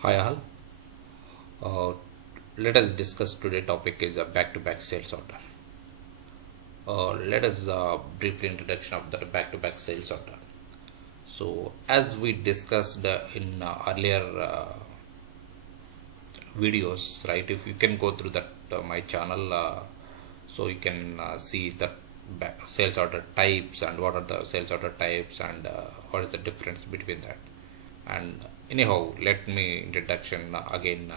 Hi all. Uh, Let us discuss today topic is a back-to-back sales order. Let us briefly introduction of the back-to-back sales order. So as we discussed in earlier videos, right? If you can go through that my channel, so you can see the sales order types and what are the sales order types and what is the difference between that. And anyhow, let me introduction again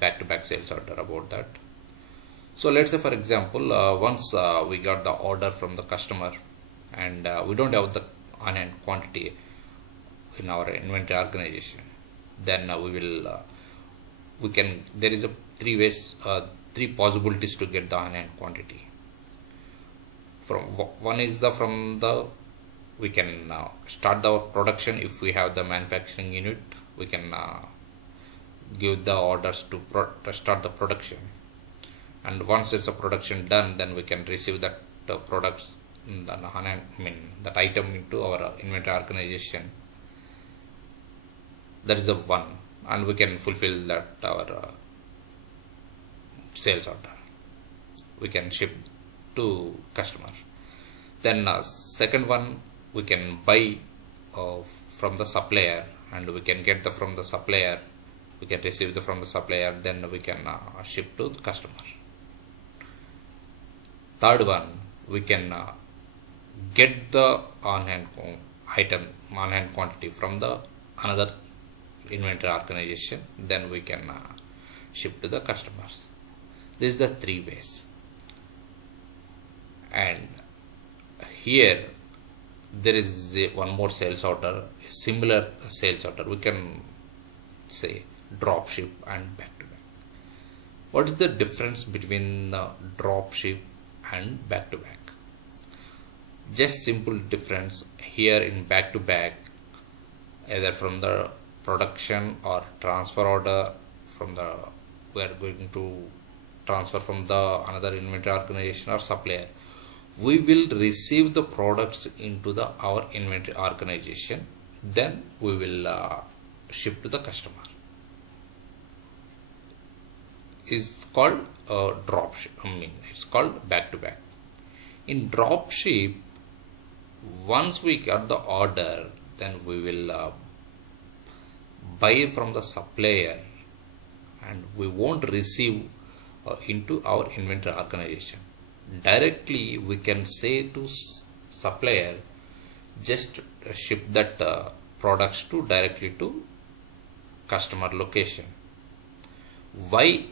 back-to-back sales order about that. So let's say for example, once we got the order from the customer and we don't have the on-hand quantity in our inventory organization, then we can there is a three possibilities to get the on-hand quantity. From one is from the we can start the production. If we have the manufacturing unit, we can give the orders to start the production, and once it's a production done, then we can receive that products that item into our inventory organization. That is the one, and we can fulfill that our sales order. We can ship to customer. Then second one, we can buy from the supplier, and we can get from the supplier. We can receive from the supplier, then we can ship to the customer. Third one, we can get the on-hand quantity from the another inventory organization, then we can ship to the customers. This is the three ways. And here there is one more sales order, similar sales order. We can say drop ship and back to back. What is the difference between the drop ship and back to back? Just simple difference here in back to back, either from the production or transfer order from the we are going to transfer from the another inventory organization or supplier. We will receive the products into our inventory organization, then we will ship to the customer. Is called drop ship. It's called back to back. In drop ship, once we got the order, then we will buy from the supplier, and we won't receive into our inventory organization. Directly we can say to supplier, just ship that products to directly to customer location. Why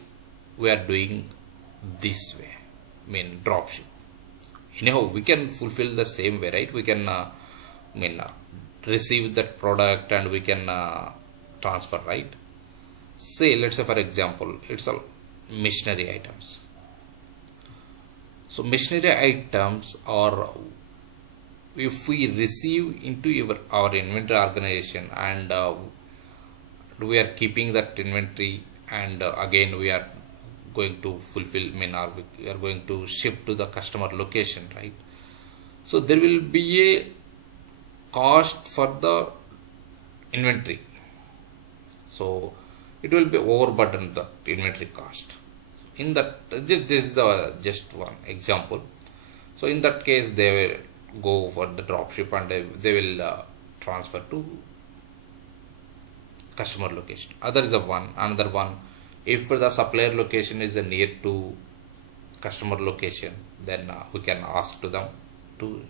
we are doing this way? Drop ship. Anyhow, we can fulfill the same way, right? We can receive that product and we can transfer, right? Say, let's say for example, it's all machinery items. So machinery items are, if we receive into our inventory organization, and we are keeping that inventory, and again we are going to fulfill, we are going to ship to the customer location, right? So there will be a cost for the inventory. So it will be overburdened the inventory cost. In that, this is just one example. So in that case, they will go for the drop ship, and they will transfer to customer location. Another one. If the supplier location is near to customer location, then we can ask to them to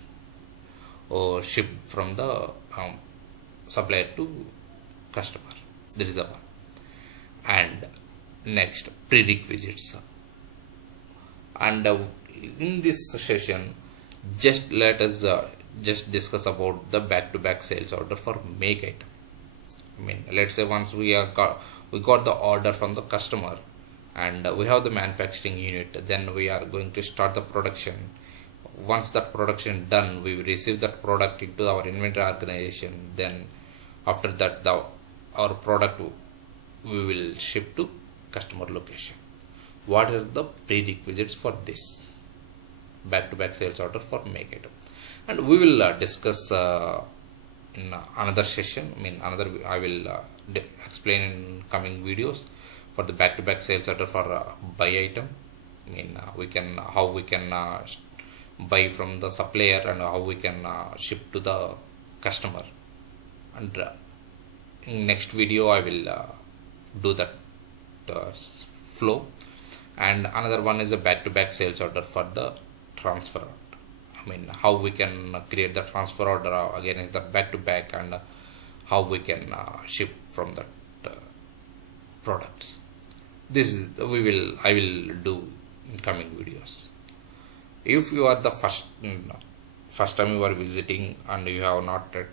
ship from the supplier to customer. There is a one. And next, prerequisites. And in this session, just let us just discuss about the back-to-back sales order for make item. Let's say once we got the order from the customer, and we have the manufacturing unit, then we are going to start the production. Once that production done, we receive that product into our inventory organization. Then after that, our product we will ship to customer location. What are the prerequisites for this back-to-back sales order for make item? And we will discuss in another session. I will explain in coming videos for the back-to-back sales order for buy item. I mean, how we can buy from the supplier and how we can ship to the customer. And in next video I will do that flow. And another one is a back-to-back sales order for the transfer order. I mean, how we can create the transfer order against the back-to-back, and how we can ship from that products. This is I will do in coming videos. If you are the first time you are visiting and you have not yet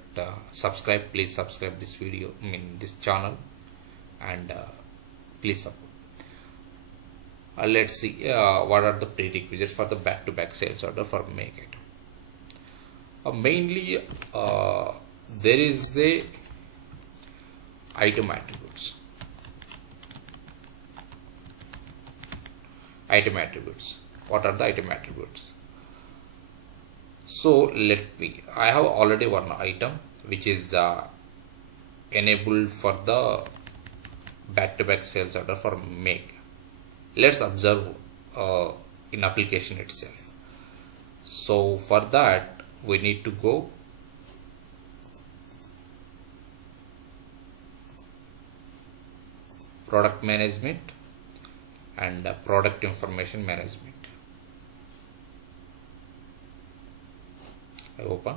subscribed, please subscribe this video, this channel, and please support. Let's see what are the prerequisites for the back-to-back sales order for make item. Mainly there is a item attributes. What are the item attributes? So I have already one item which is enabled for the back-to-back sales order for make. Let's observe in application itself. So for that we need to go product management and product information management. I open,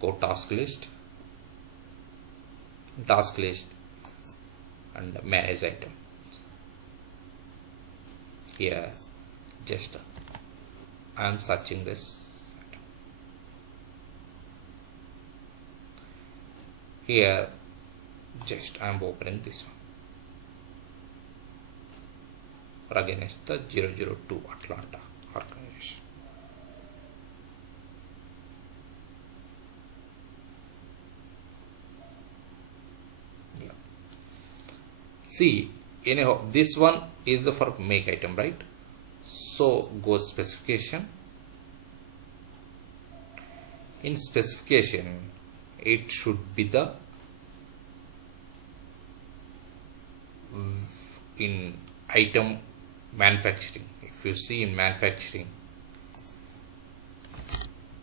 go task list and manage item. Here just I am searching this item. Here just I am opening this one for against the 002 Atlanta organization. See, anyhow, this one is the for make item, right? So go specification. In specification, it should be the in item manufacturing. If you see in manufacturing,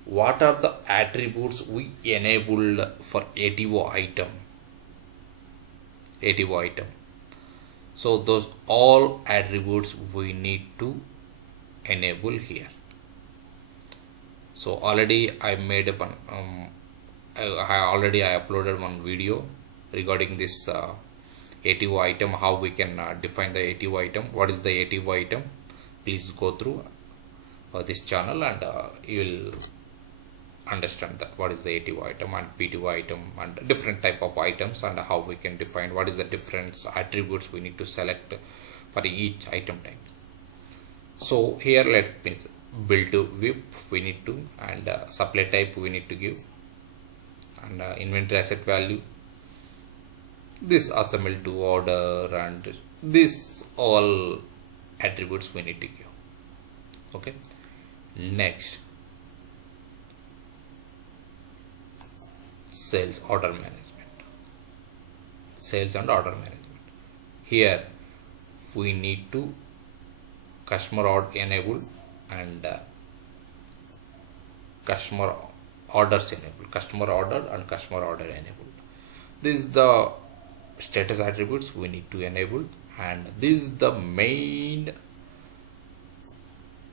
what are the attributes we enabled for ATO item? So those all attributes we need to enable here. So already I made one I uploaded one video regarding this ATO item, how we can define the ATO item. What is the ATO item? Please go through this channel and you will understand that what is the ATO item and PTO item and different type of items, and how we can define what is the different attributes we need to select for each item type. So here let me build to WIP we need to, and supply type we need to give, and inventory asset value, this assemble to order, and this all attributes we need to give. Okay, next sales and order management. Here we need to customer order enable and customer orders enable, customer order and customer order enabled. This is the status attributes we need to enable, and this is the main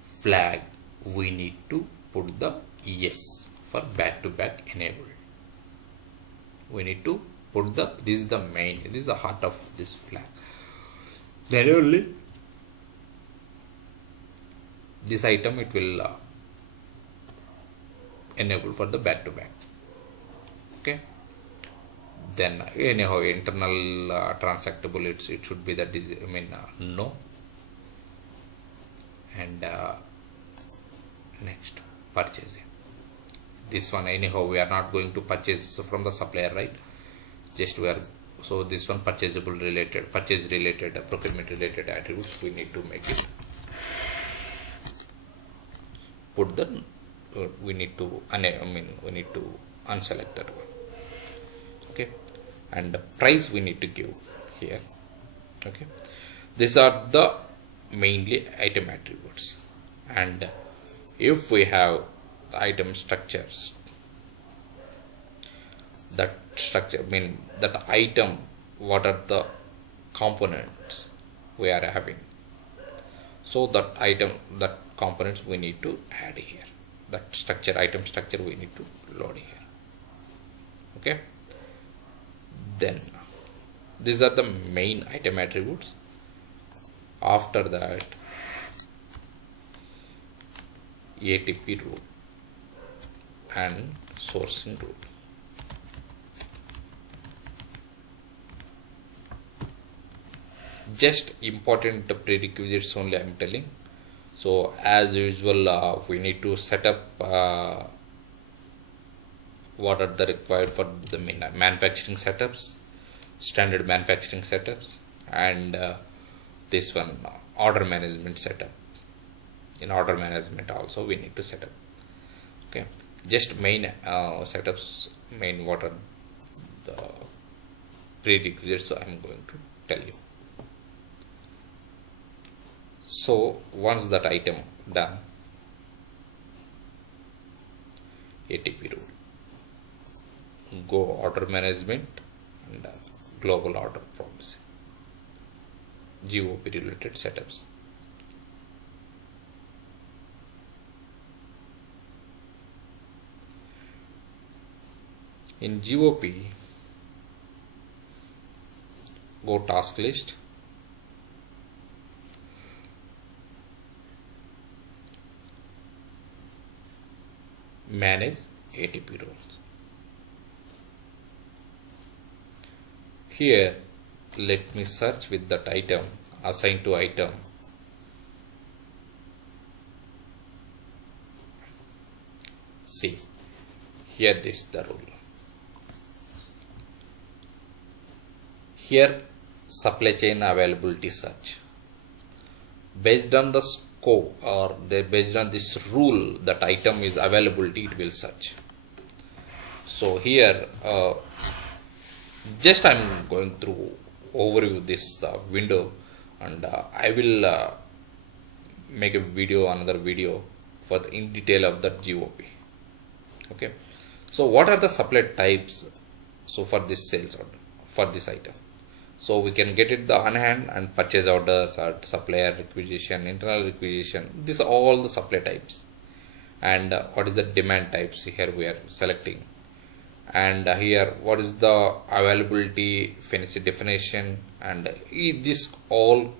flag we need to put the yes for back-to-back enabled. We need to put this is the main, this is the heart of this flag. Then only this item it will enable for the back-to-back. Okay, then anyhow internal transactable, it should be the no. And next purchasing. This one anyhow we are not going to purchase from the supplier, right? Just we are, so this one purchase related, procurement related attributes we need to make it. Put the we need to unselect that one. Okay, and the price we need to give here. Okay, these are the mainly item attributes. And if we have the item structures, that structure mean that item, what are the components we are having, so that item, that components we need to add here, that structure, item structure we need to load here. Okay, then these are the main item attributes. After that, ATP rule and sourcing rule. Just important prerequisites only I am telling. So as usual, we need to set up what are the required for the manufacturing setups, standard manufacturing setups, and this one order management setup. In order management also we need to set up. Okay, just main setups, main what are the prerequisites, so I am going to tell you. So once that item done, ATP rule, go order management and global order promising, GOP related setups. In GOP, go task list, manage ATP roles. Here let me search with that item, assign to item, see here this is the rule. Here supply chain availability search, based on the scope or based on this rule that item is availability, it will search. So here just I am going through overview this window, and I will make a video, another video for the in detail of that GOP. Okay, so what are the supply types? So for this sales order, for this item, so we can get it the on hand and purchase orders or supplier requisition, internal requisition. These are all the supply types. And what is the demand types? Here we are selecting. And here what is the availability, finish definition, and this all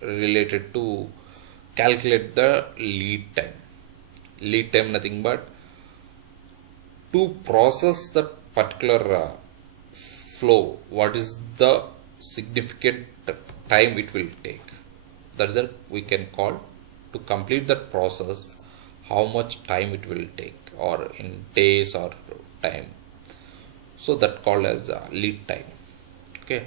related to calculate the lead time. Lead time nothing but to process that particular flow, what is the significant time it will take. That is that we can call to complete that process, how much time it will take, or in days or time. So that called as lead time. Okay,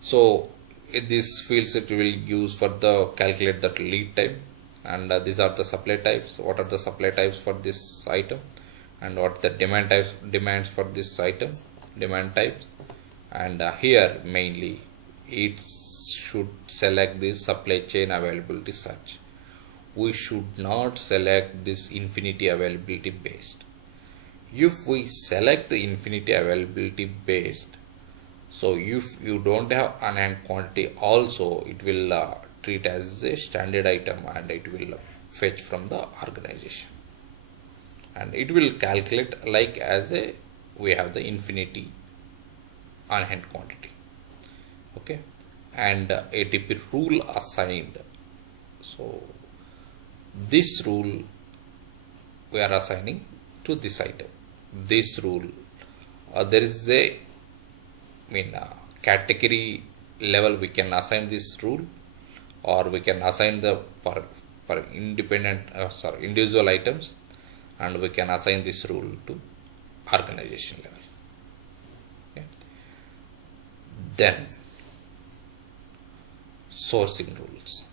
so in these fields it will use for the calculate that lead time. And these are the supply types. What are the supply types for this item, and what the demand types, demands for this item, demand types. And here mainly it should select this supply chain availability search. We should not select this infinity availability based. If we select the infinity availability based, so if you don't have on hand quantity also, it will treat as a standard item and it will fetch from the organization, and it will calculate like as a we have the infinity on hand quantity. Okay, and ATP rule assigned. So this rule we are assigning to this item. This rule there is a category level we can assign this rule, or we can assign the per independent individual items, and we can assign this rule to organization level. Okay. Then sourcing rules.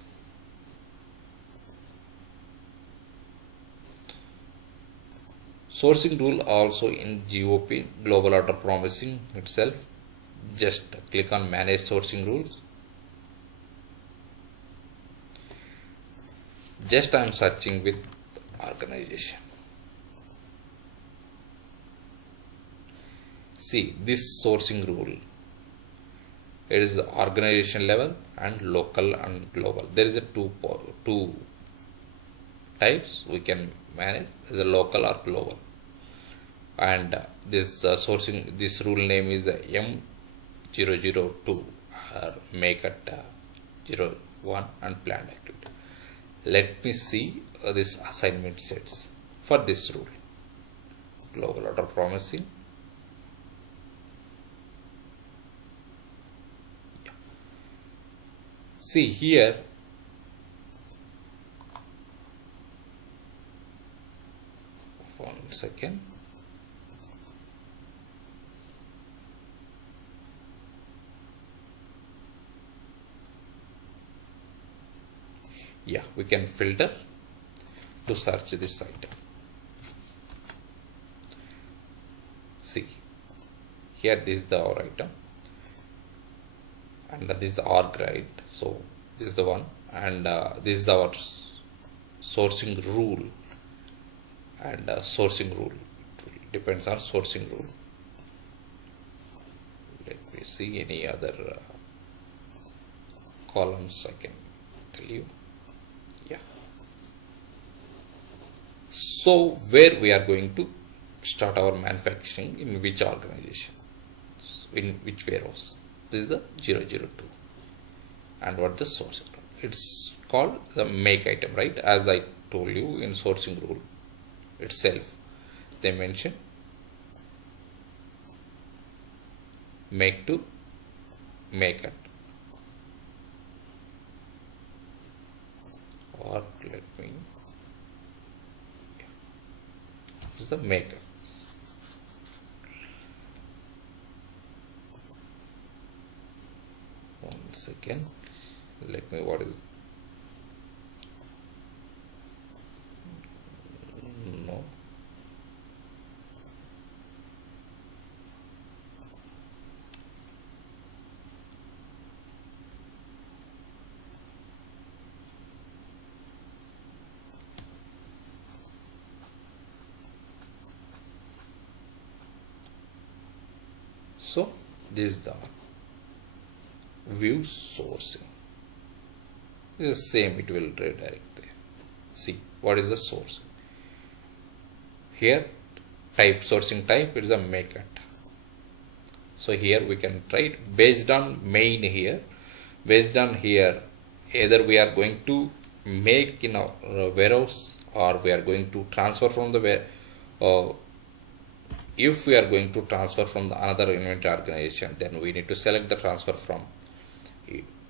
Sourcing rule also in GOP, global order promising itself. just click on manage sourcing rules. Just I am searching with organization. See this sourcing rule. It is organization level and local and global. There is a two types we can manage, the local or global. And this sourcing, this rule name is M002 or make at 01 and planned activity. Let me see this assignment sets for this rule. Global order promising. See here, one second. Yeah, we can filter to search this item. See here, this is our item and this is our guide. So this is the one, and this is our sourcing rule, and sourcing rule, it depends on sourcing rule. Let me see any other columns I can tell you. Yeah. So where we are going to start our manufacturing, in which organization, in which warehouse. This is the 002. And what the sourcing? It's called the make item, right? As I told you in sourcing rule itself, they mention make to make it. Or let me, this is the maker. One second, let me, what is, no, so this is the view sourcing. It is the same, it will redirect there. See what is the source here. Type, sourcing type, it is a make it. So here we can try it based on main here. Based on here, either we are going to make in our warehouse, or we are going to transfer from the warehouse. If we are going to transfer from the another inventory organization, then we need to select the transfer from.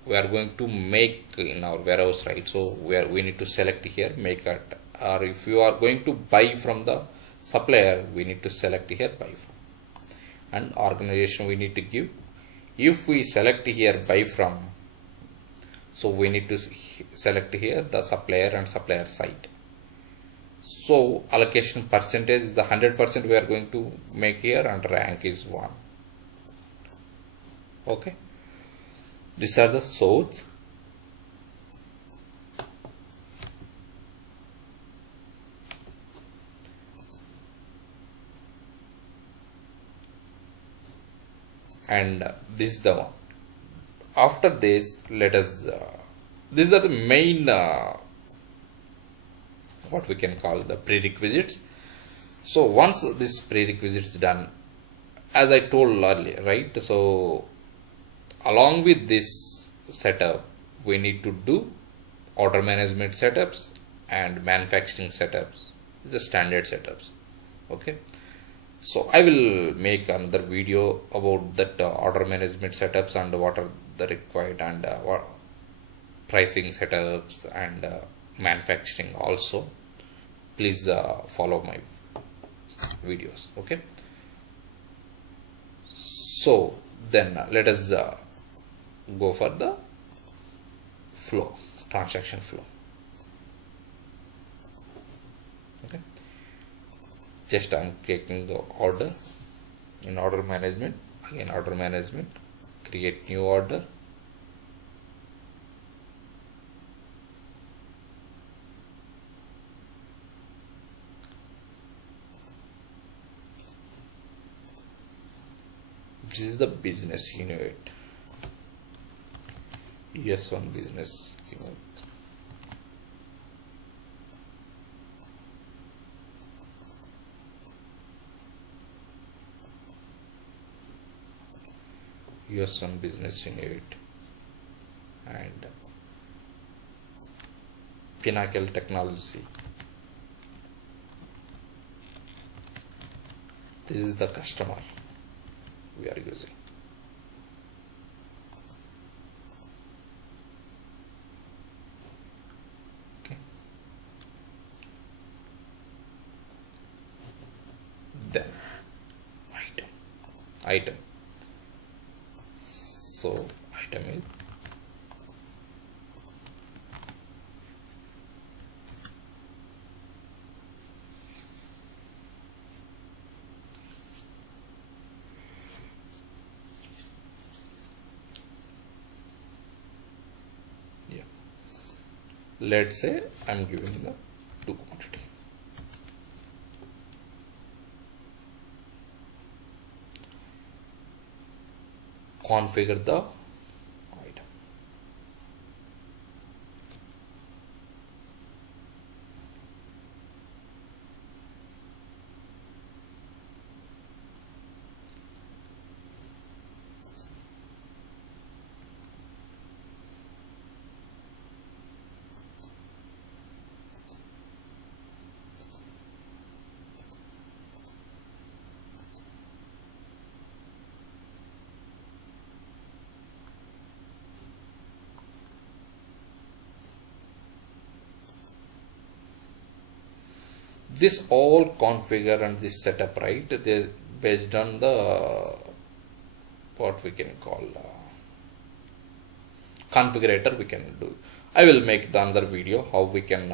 We are going to make in our warehouse, right? So we need to select here make it. Or if you are going to buy from the supplier, we need to select here buy from. And organization we need to give. If we select here buy from, so we need to select here the supplier and supplier site. So allocation percentage is the 100% we are going to make here, and rank is 1. Okay, these are the source. And this is the one. After this, let us these are the main what we can call the prerequisites. So once this prerequisite is done, as I told earlier, right? So along with this setup, we need to do order management setups and manufacturing setups, the standard setups. Okay, so I will make another video about that order management setups and what are the required, and what pricing setups and manufacturing also. Please follow my videos. Okay, so then let us go for the flow, transaction flow. Okay, just I'm clicking the order in order management, again order management, create new order. This is the business unit. US1 business unit. US1 business unit and Pinnacle Technology. This is the customer we are using. Okay. Then item. So item is let's say I'm giving the 2 quantity. Configure the item. This all configure and this setup, right? They based on the what we can call configurator we can do. I will make the another video how we can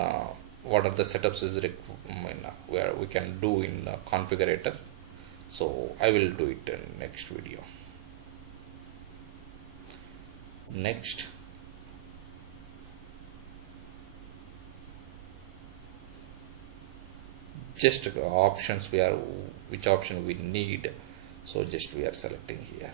what are the setups is where we can do in the configurator. So I will do it in next video. Next, just options we are which option we need, so just we are selecting here.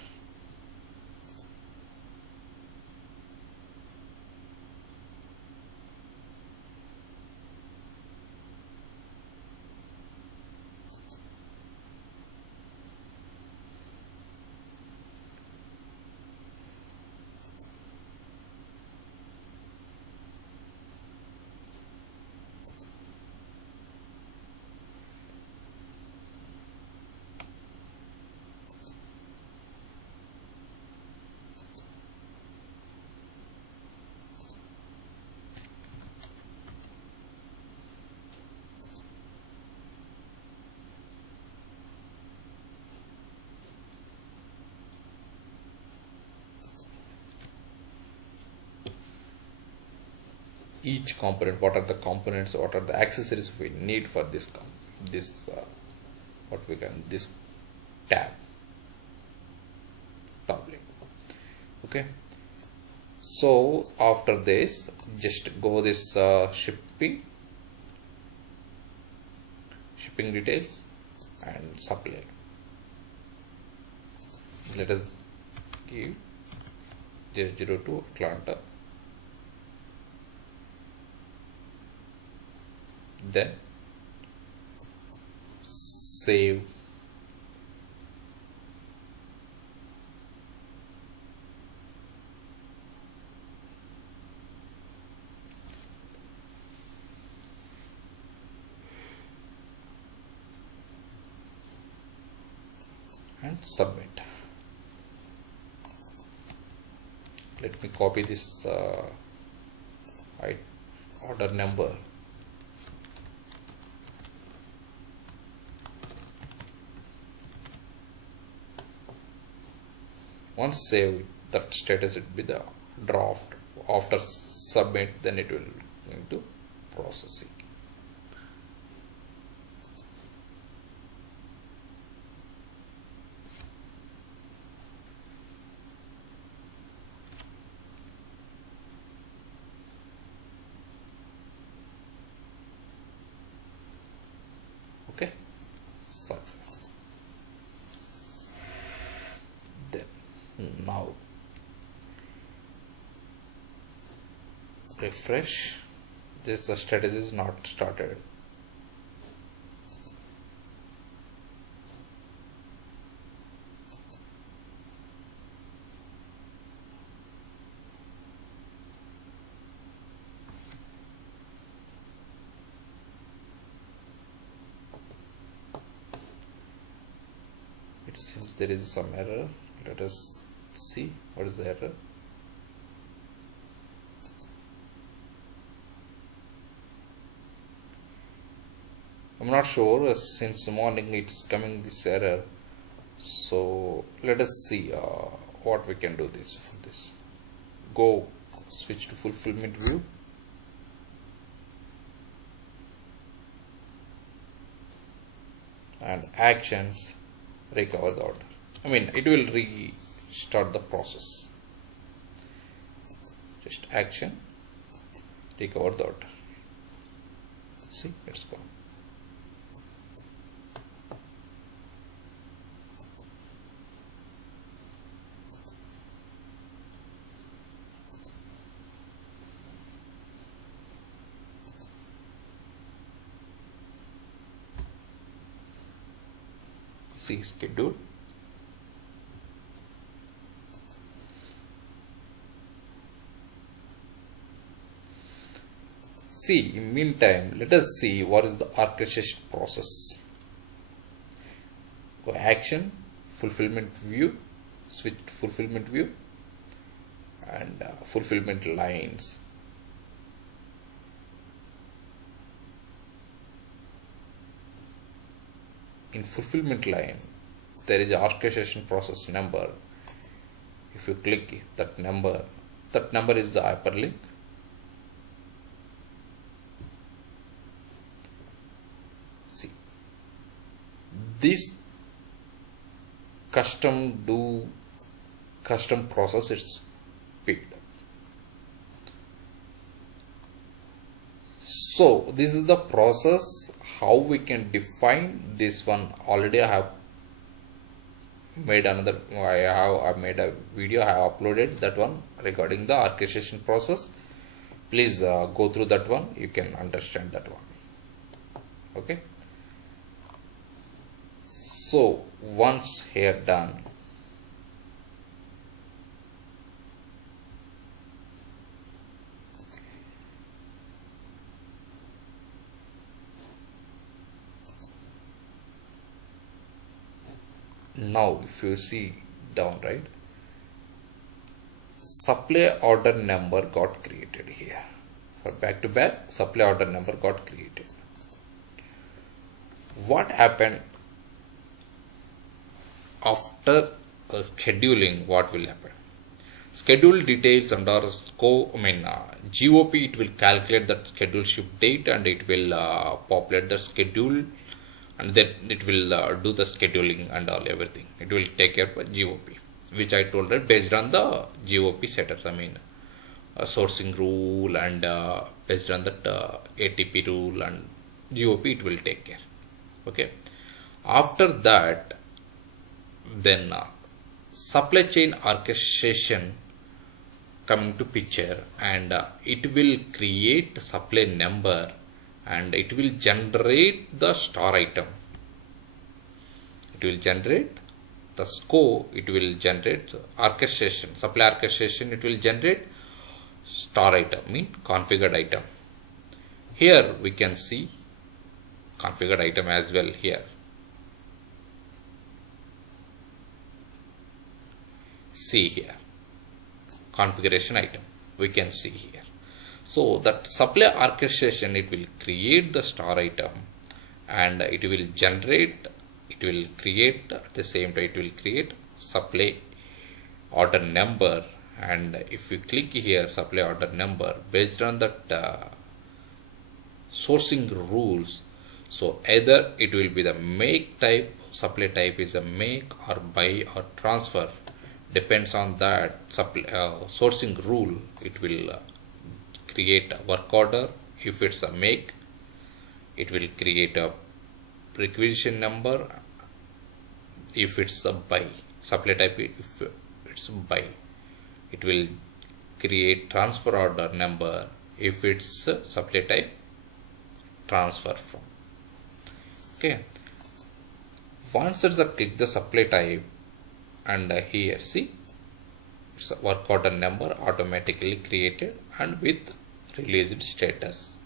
Each component, what are the components, what are the accessories we need for this what we can this tab tablet. Okay, so after this just go this shipping details and supply. Let us give 002 Atlanta. Then save. And submit. Let me copy this order number. Once saved, that status would be the draft. After submit, then it will going to processing. success. Then now refresh. This the strategy is not started. It seems there is some error. Let us see what is the error. I'm not sure, since morning it's coming this error, so let us see what we can do this for this. Go switch to fulfillment view. And actions, recover the order. I mean, it will restart the process. Just action, recover the order. See, it's gone. See schedule. See, in meantime, let us see what is the orchestration process. Go action, fulfillment view, switch to fulfillment view, and fulfillment lines. In fulfillment line, there is a orchestration process number. If you click that number is the hyperlink. See, this custom process is picked. So this is the process how we can define this one. Already I have made another, I made a video, I have uploaded that one regarding the orchestration process. Please go through that one, you can understand that one. Okay, so once here done, now if you see down, right, supply order number got created here. For back to back, supply order number got created. What happened after scheduling? What will happen? Schedule details under GOP, it will calculate the schedule ship date and it will populate the schedule, and then it will do the scheduling and all everything. It will take care of GOP, which I told her based on the GOP setups. I mean, sourcing rule and based on that ATP rule and GOP, it will take care. Okay. After that, then supply chain orchestration come into picture, and it will create supply number and it will generate the star item. It will generate the scope, it will generate orchestration, supply orchestration, it will generate star item, mean configured item. Here we can see configured item as well here. See here, configuration item, we can see here. So that supply orchestration, it will create the star item and it will generate, it will create at the same time, it will create supply order number. And if you click here supply order number, based on that sourcing rules, so either it will be the make type, supply type is a make or buy or transfer, depends on that supply sourcing rule. It will create a work order. If it's a make, it will create a requisition number if it's a buy, supply type if it's buy. It will create transfer order number if it's a supply type transfer from. Okay, once it's a click the supply type, and here see it's a work order number automatically created and with released status.